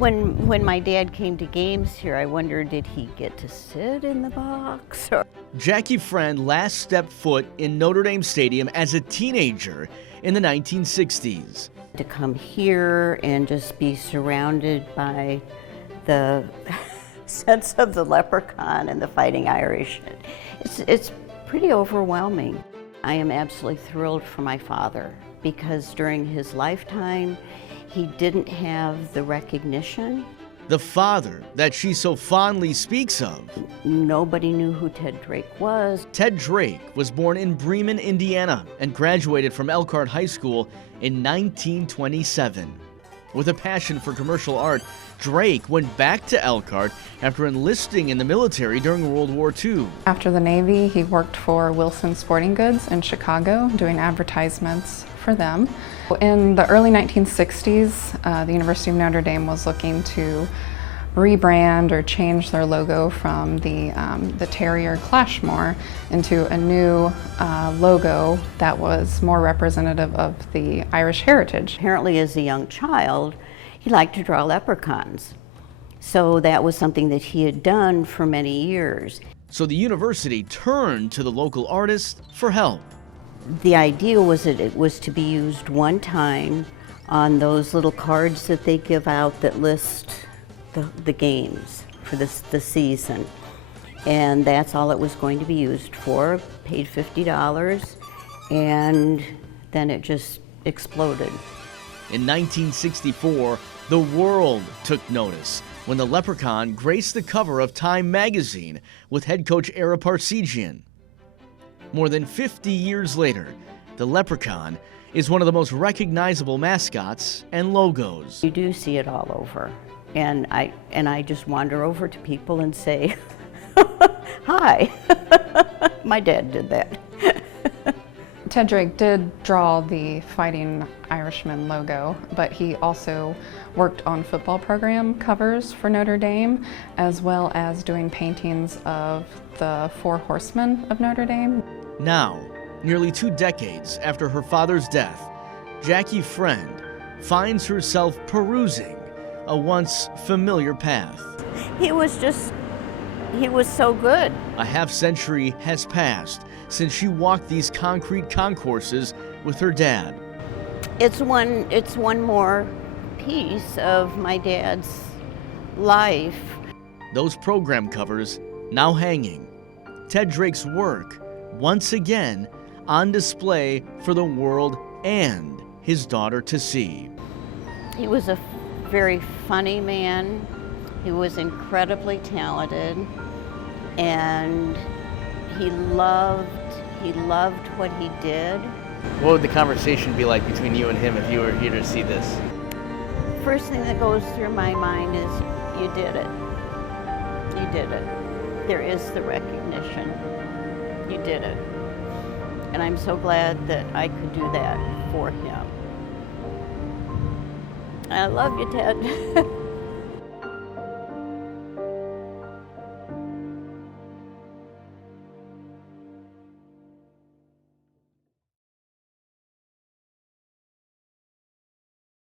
When my dad came to games here, I wondered, did he get to sit in the box? Jackie Friend last stepped foot in Notre Dame Stadium as a teenager in the 1960s. To come here and just be surrounded by the sense of the leprechaun and the Fighting Irish, it's pretty overwhelming. I am absolutely thrilled for my father because during his lifetime, he didn't have the recognition. The father that she so fondly speaks of. Nobody knew who Ted Drake was. Ted Drake was born in Bremen, Indiana, and graduated from Elkhart High School in 1927. With a passion for commercial art, Drake went back to Elkhart after enlisting in the military during World War II. After the Navy, he worked for Wilson Sporting Goods in Chicago, doing advertisements for them. In the early 1960s, the University of Notre Dame was looking to rebrand or change their logo from the Terrier Clashmore into a new logo that was more representative of the Irish heritage. Apparently, as a young child, he liked to draw leprechauns. So that was something that he had done for many years. So the university turned to the local artist for help. The idea was that it was to be used one time on those little cards that they give out that list the games for the season. And that's all it was going to be used for. Paid $50, and then it just exploded. In 1964, the world took notice when the leprechaun graced the cover of Time magazine with head coach Ara Parsegian. More than 50 years later, the leprechaun is one of the most recognizable mascots and logos. You do see it all over, and I just wander over to people and say, hi. My dad did that. Ted Drake did draw the Fighting Irishman logo, but he also worked on football program covers for Notre Dame, as well as doing paintings of the Four Horsemen of Notre Dame. Now, nearly 2 decades after her father's death, Jackie Friend finds herself perusing a once familiar path. He was so good. A half-century has passed since she walked these concrete concourses with her dad. It's one more piece of my dad's life. Those program covers now hanging. Ted Drake's work once again on display for the world and his daughter to see. He was a very funny man. He was incredibly talented, and he loved what he did. What would the conversation be like between you and him if you were here to see this? First thing that goes through my mind is, you did it. You did it. There is the recognition. You did it. And I'm so glad that I could do that for him. I love you, Ted.